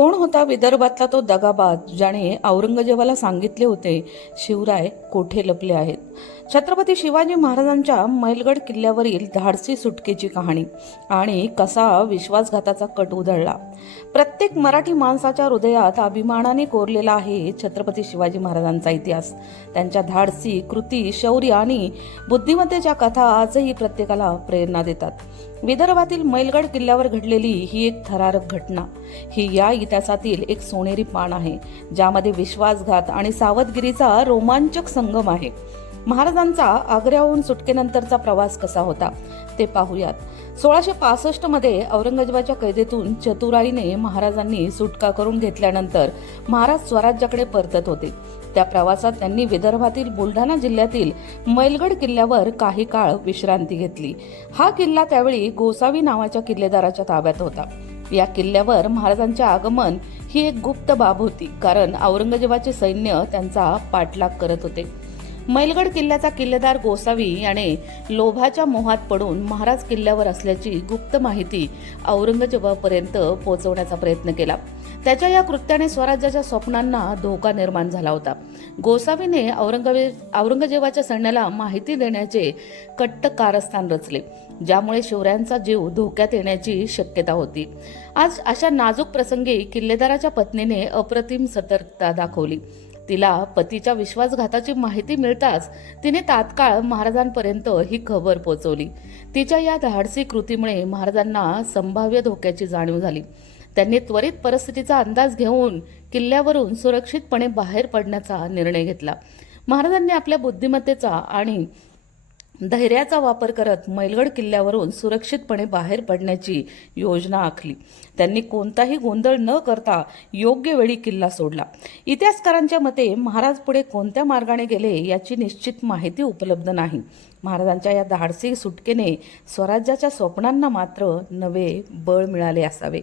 कोण होता विदर्भातला तो दगाबाज ज्याने औरंगजेबाला सांगितले होते शिवराय कोठे लपले आहेत? छत्रपती शिवाजी महाराजांच्या मैलगड किल्ल्यावरील धाडसी सुटकेची कहाणी आणि कसा विश्वासघाताचा कट उधळला. प्रत्येक मराठी माणसाच्या हृदयात अभिमानाने कोरलेला आहे छत्रपती शिवाजी महाराजांचा इतिहास. त्यांच्या धाडसी कृती शौर्य आणि बुद्धिमत्तेच्या कथा आजही प्रत्येकाला प्रेरणा देतात. विदर्भातील मैलगड किल्ल्यावर घडलेली ही एक थरारक घटना. ही या इतिहासातील एक सोनेरी पान आहे ज्यामध्ये विश्वासघात आणि सावधगिरीचा रोमांचक संगम आहे. महाराजांचा आग्र्याहून सुटकेनंतरचा प्रवास कसा होता ते पाहूयात. सोळाशे पासष्टमध्ये औरंगजेबाच्या कैदेतून चतुराईने महाराजांनी सुटका करून घेतल्यानंतर महाराज स्वराज्याकडे परतत होते. त्या प्रवासात त्यांनी विदर्भातील बुलढाणा जिल्ह्यातील मैलगड किल्ल्यावर काही काळ विश्रांती घेतली. हा किल्ला त्यावेळी गोसावी नावाच्या किल्लेदाराच्या ताब्यात होता. या किल्ल्यावर महाराजांचे आगमन ही एक गुप्त बाब होती कारण औरंगजेबाचे सैन्य त्यांचा पाठलाग करत होते. मैलगड किल्ल्याचा किल्लेदार गोसावी याने लोभाच्या मोहात पडून महाराज किल्ल्यावर असल्याची गुप्त माहिती औरंगजेबापर्यंत पोहोचवण्याचा प्रयत्न केला. त्याच्या या कृत्याने स्वराज्याच्या स्वप्नांना धोका निर्माण झाला होता. गोसावीने औरंगजेब औरंगजेबाच्या सैन्याला माहिती देण्याचे कट्ट कारस्थान रचले ज्यामुळे शिवरायांचा जीव धोक्यात येण्याची शक्यता होती. आज अशा नाजूक प्रसंगी किल्लेदाराच्या पत्नीने अप्रतिम सतर्कता दाखवली. तिला पतीच्या विश्वासघाताची माहिती मिळताच तिने तात्काळ महाराजांपर्यंत ही खबर पोचवली. तिच्या या धाडसी कृतीमुळे महाराजांना संभाव्य धोक्याची जाणीव झाली. त्यांनी त्वरित परिस्थितीचा अंदाज घेऊन किल्ल्यावरून सुरक्षितपणे बाहेर पडण्याचा निर्णय घेतला. महाराजांनी आपल्या बुद्धिमत्तेचा आणि धैर्याचा वापर करत मैलगड किल्ल्यावरून सुरक्षितपणे बाहेर पडण्याची योजना आखली. त्यांनी कोणताही गोंधळ न करता योग्य वेळी किल्ला सोडला. इतिहासकारांच्या मते महाराज पुढे कोणत्या मार्गाने गेले याची निश्चित माहिती उपलब्ध नाही. महाराजांच्या या धाडसी सुटकेने स्वराज्याच्या स्वप्नांना मात्र नवे बळ मिळाले असावे.